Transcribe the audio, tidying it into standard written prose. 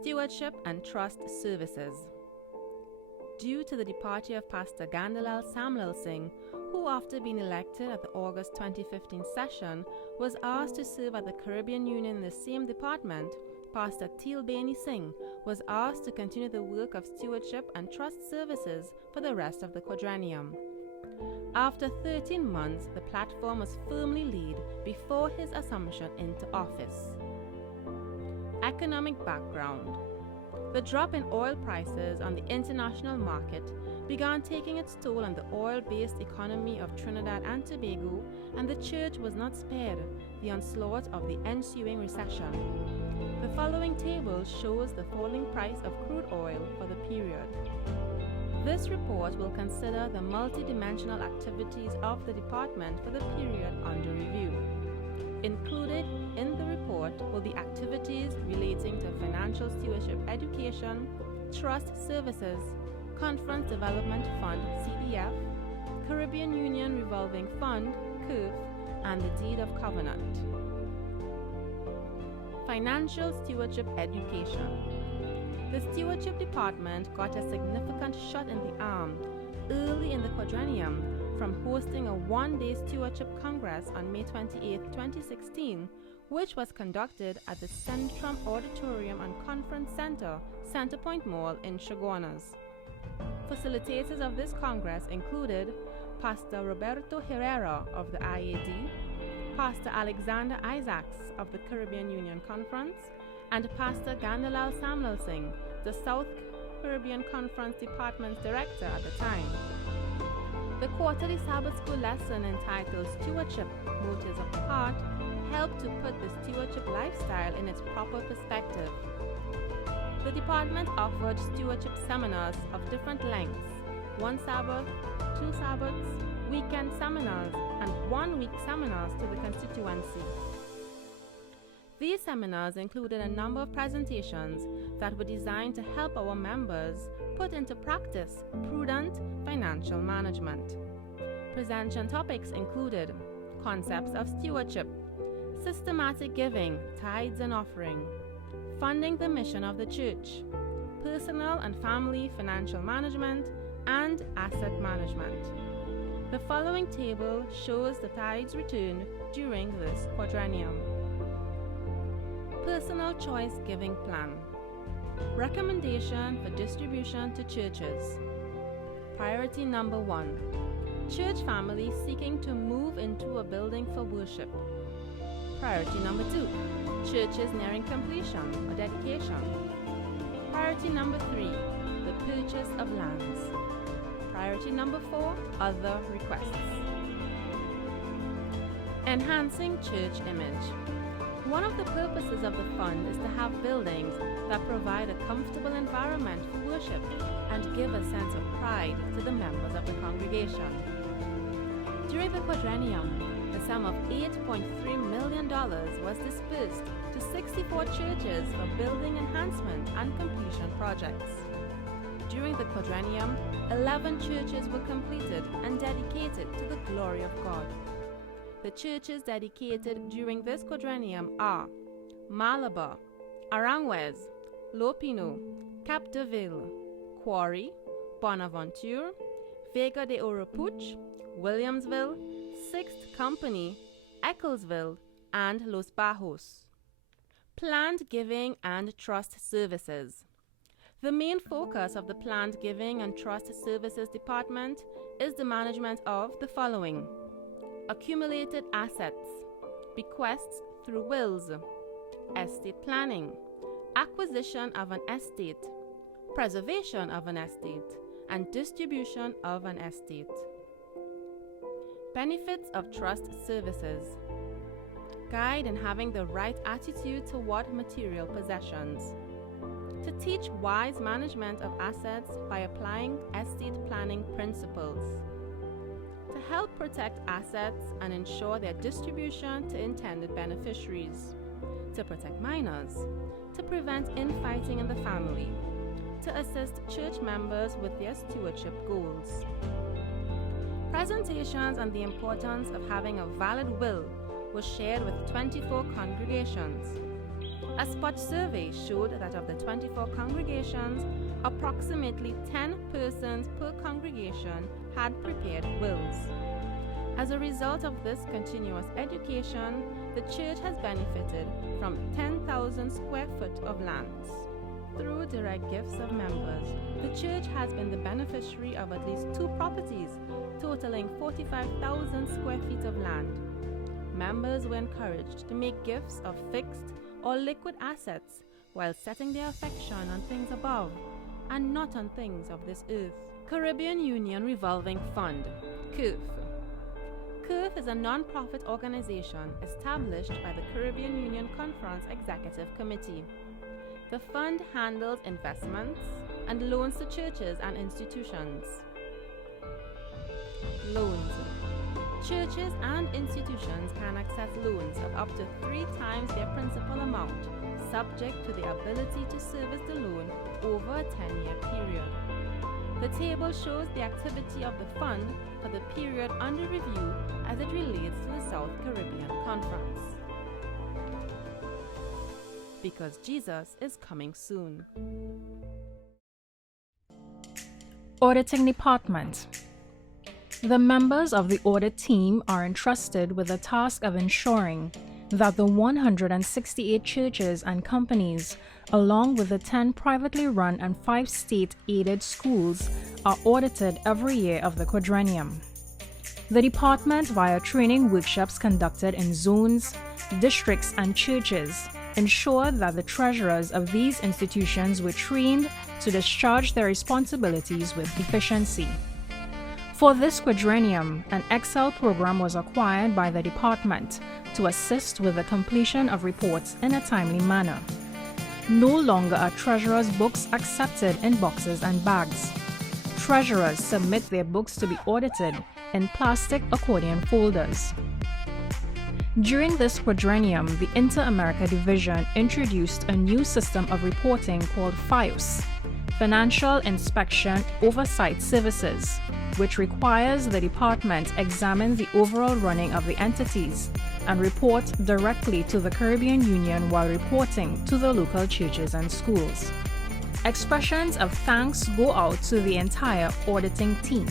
Stewardship and Trust Services. Due to the departure of Pastor Gandalal Samlal Singh, who after being elected at the August 2015 session was asked to serve at the Caribbean Union in the same department, Pastor Teelbani Singh was asked to continue the work of stewardship and trust services for the rest of the quadrennium. After 13 months, the platform was firmly laid before his assumption into office. Economic background. The drop in oil prices on the international market began taking its toll on the oil-based economy of Trinidad and Tobago, and the church was not spared the onslaught of the ensuing recession. The following table shows the falling price of crude oil for the period. This report will consider the multidimensional activities of the department for the period under review. Included in the report will be activities relating to financial stewardship education, trust services, Conference Development Fund (CDF), Caribbean Union Revolving Fund (CURF), and the Deed of Covenant. Financial Stewardship Education. The Stewardship Department got a significant shot in the arm early in the quadrennium from hosting a one-day Stewardship Congress on May 28, 2016, which was conducted at the Centrum Auditorium and Conference Center, Centerpoint Mall in Chaguanas. Facilitators of this Congress included Pastor Roberto Herrera of the IAD, Pastor Alexander Isaacs of the Caribbean Union Conference, and Pastor Gandalal Samlal Singh, the South Caribbean Conference Department's director at the time. The quarterly Sabbath School lesson entitled Stewardship, Motives of the Heart helped to put the stewardship lifestyle in its proper perspective. The department offered stewardship seminars of different lengths: 1 Sabbath, 2 Sabbaths, weekend seminars, and 1-week seminars to the constituency. These seminars included a number of presentations that were designed to help our members put into practice prudent financial management. Presentation topics included concepts of stewardship, systematic giving, tithes and offering, funding the mission of the church, personal and family financial management, and asset management. The following table shows the tithes returned during this quadrennium. Personal Choice Giving Plan. Recommendation for distribution to churches. Priority number 1. Church families seeking to move into a building for worship. Priority number 2. Churches nearing completion or dedication. Priority number 3. The purchase of lands. Priority number 4. Other requests. Enhancing church image. One of the purposes of the fund is to have buildings that provide a comfortable environment for worship and give a sense of pride to the members of the congregation. During the quadrennium, the sum of $8.3 million was dispersed to 64 churches for building enhancement and completion projects. During the quadrennium, 11 churches were completed and dedicated to the glory of God. The churches dedicated during this quadrennium are Malabar, Aranjuez, Lopino, Cap de Ville, Quarry, Bonaventure, Vega de Oropuch, Williamsville, Sixth Company, Ecclesville, and Los Bajos. Planned Giving and Trust Services. The main focus of the Planned Giving and Trust Services Department is the management of the following: accumulated assets, bequests through wills, estate planning, acquisition of an estate, preservation of an estate, and distribution of an estate. Benefits of trust services. Guide in having the right attitude toward material possessions. To teach wise management of assets by applying estate planning principles. To help protect assets and ensure their distribution to intended beneficiaries. To protect minors. To prevent infighting in the family. To assist church members with their stewardship goals. Presentations on the importance of having a valid will was shared with 24 congregations. A spot survey showed that of the 24 congregations, approximately 10 persons per congregation had prepared wills. As a result of this continuous education, the church has benefited from 10,000 square feet of lands. Through direct gifts of members, the church has been the beneficiary of at least 2 properties, totaling 45,000 square feet of land. Members were encouraged to make gifts of fixed or liquid assets while setting their affection on things above and not on things of this earth. Caribbean Union Revolving Fund, CURF. CURF is a non-profit organization established by the Caribbean Union Conference Executive Committee. The fund handles investments and loans to churches and institutions. Loans. Churches and institutions can access loans of up to 3 times their principal amount, subject to the ability to service the loan over a 10-year period. The table shows the activity of the fund for the period under review as it relates to the South Caribbean Conference. Because Jesus is coming soon. Auditing Department. The members of the audit team are entrusted with the task of ensuring that the 168 churches and companies, along with the 10 privately run and 5 state-aided schools, are audited every year of the quadrennium. The department, via training workshops conducted in zones, districts, and churches, ensured that the treasurers of these institutions were trained to discharge their responsibilities with efficiency. For this quadrennium, an Excel program was acquired by the department to assist with the completion of reports in a timely manner. No longer are treasurers' books accepted in boxes and bags. Treasurers submit their books to be audited in plastic accordion folders. During this quadrennium, the Inter-America Division introduced a new system of reporting called FIOS, Financial Inspection Oversight Services, which requires the department examine the overall running of the entities and report directly to the Caribbean Union while reporting to the local churches and schools. Expressions of thanks go out to the entire auditing team.